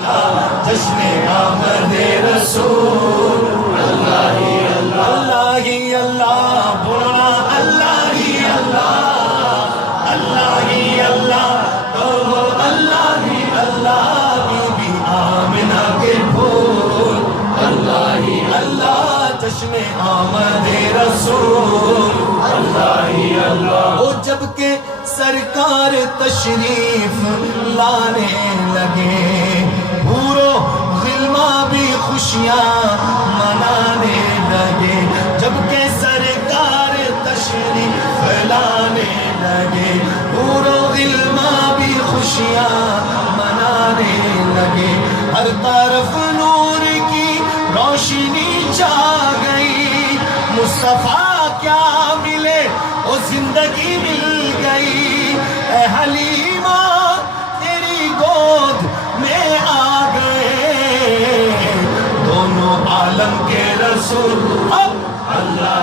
جشن آمد رسول اللہ ہی اللہ اللہ ہی اللہ بولنا اللہ ہی اللہ اللہ ہی اللہ کہو اللہ ہی اللہ بی بی آمنہ کے پھول اللہ ہی اللہ جشن آمد رسول اللہ ہی اللہ وہ جب کہ سرکار تشریف لانے لگے حورو غلما بھی خوشیاں منانے لگے جب کہ سرکار تشریف لانے لگے حورو غلما بھی خوشیاں منانے لگے ہر طرف نور کی روشنی چھا گئی مصطفیٰ کیا ملے وہ زندگی مل گئی اے حلیمہ تیری گود میں آ گئے دونوں عالم کے رسول اب اللہ